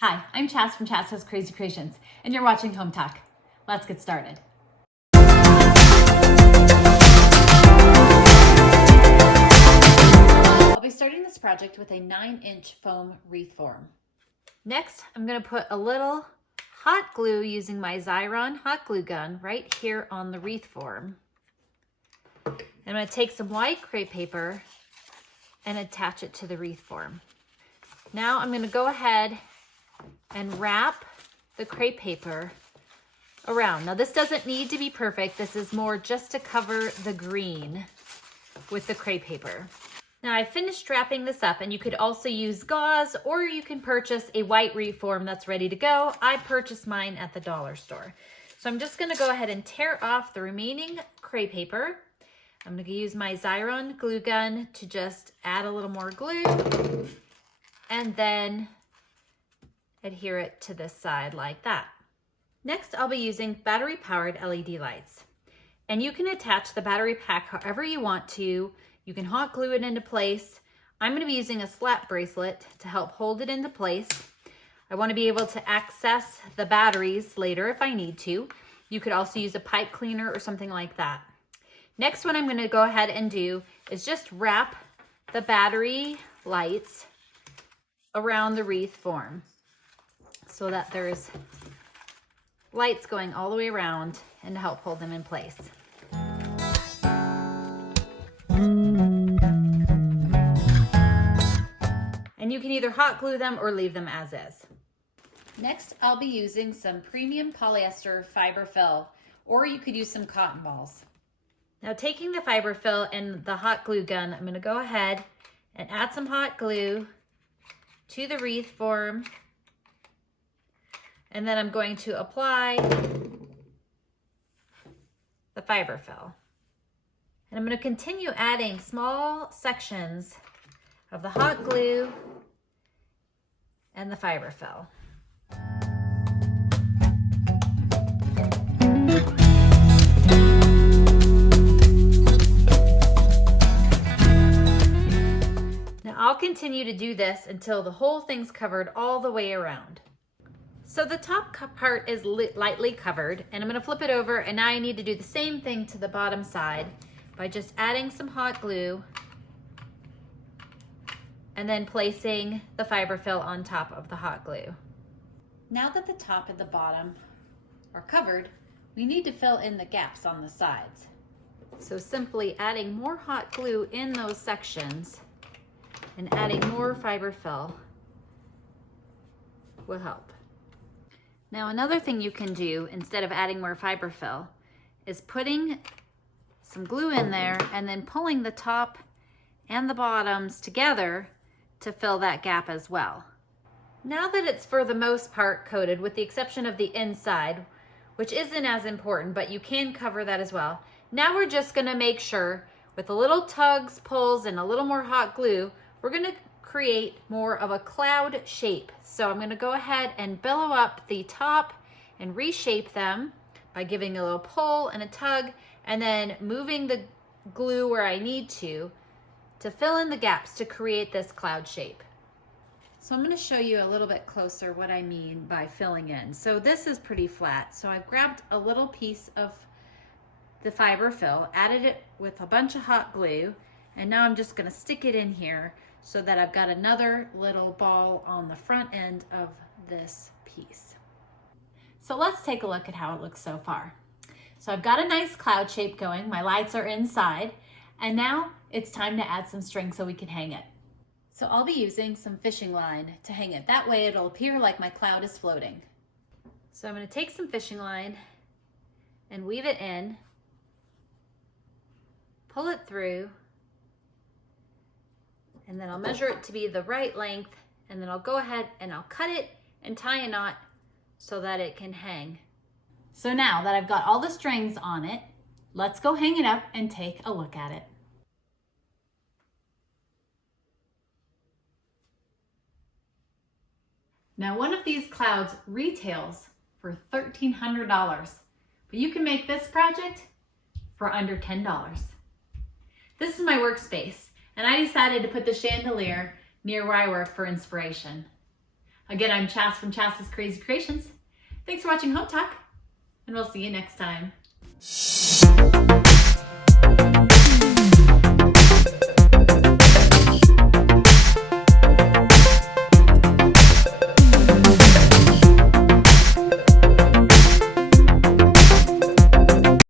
Hi, I'm Chas from Chas's Crazy Creations, and you're watching Hometalk. Let's get started. I'll be starting this project with a 9-inch foam wreath form. Next, I'm going to put a little hot glue using my Xyron hot glue gun right here on the wreath form. I'm going to take some white crepe paper and attach it to the wreath form. Now I'm going to go ahead and wrap the crepe paper around. Now this doesn't need to be perfect. This is more just to cover the green with the crepe paper. Now I finished wrapping this up, and you could also use gauze, or you can purchase a white wreath form that's ready to go. I purchased mine at the dollar store. So I'm just going to go ahead and tear off the remaining crepe paper. I'm going to use my Xyron glue gun to just add a little more glue and then adhere it to this side like that. Next, I'll be using battery-powered LED lights. And you can attach the battery pack however you want to. You can hot glue it into place. I'm going to be using a slap bracelet to help hold it into place. I want to be able to access the batteries later if I need to. You could also use a pipe cleaner or something like that. Next, what I'm going to go ahead and do is just wrap the battery lights around the wreath form so that there's lights going all the way around and to help hold them in place. And you can either hot glue them or leave them as is. Next, I'll be using some premium polyester fiber fill, or you could use some cotton balls. Now taking the fiber fill and the hot glue gun, I'm going to go ahead and add some hot glue to the wreath form. And then I'm going to apply the fiber fill. And I'm going to continue adding small sections of the hot glue and the fiber fill. I'll continue to do this until the whole thing's covered all the way around. So the top part is lightly covered, and I'm going to flip it over, and now I need to do the same thing to the bottom side by just adding some hot glue and then placing the fiber fill on top of the hot glue. Now that the top and the bottom are covered, we need to fill in the gaps on the sides. So simply adding more hot glue in those sections and adding more fiber fill will help. Now another thing you can do instead of adding more fiber fill is putting some glue in there and then pulling the top and the bottoms together to fill that gap as well. Now that it's for the most part coated, with the exception of the inside, which isn't as important, but you can cover that as well. Now we're just gonna make sure with a little tugs, pulls, and a little more hot glue, we're going to create more of a cloud shape. So I'm going to go ahead and billow up the top and reshape them by giving a little pull and a tug, and then moving the glue where I need to fill in the gaps to create this cloud shape. So I'm going to show you a little bit closer what I mean by filling in. So this is pretty flat. So I've grabbed a little piece of the fiber fill, added it with a bunch of hot glue, and now I'm just going to stick it in here so that I've got another little ball on the front end of this piece. So let's take a look at how it looks so far. So I've got a nice cloud shape going. My lights are inside, and now it's time to add some string so we can hang it. So I'll be using some fishing line to hang it. That way it'll appear like my cloud is floating. So I'm going to take some fishing line and weave it in, pull it through, and then I'll measure it to be the right length, and then I'll go ahead and I'll cut it and tie a knot so that it can hang. So now that I've got all the strings on it, let's go hang it up and take a look at it. Now one of these clouds retails for $1,300, but you can make this project for under $10. This is my workspace, and I decided to put the chandelier near where I work for inspiration. Again, I'm Chas from Chas's Crazy Creations. Thanks for watching Hometalk, and we'll see you next time.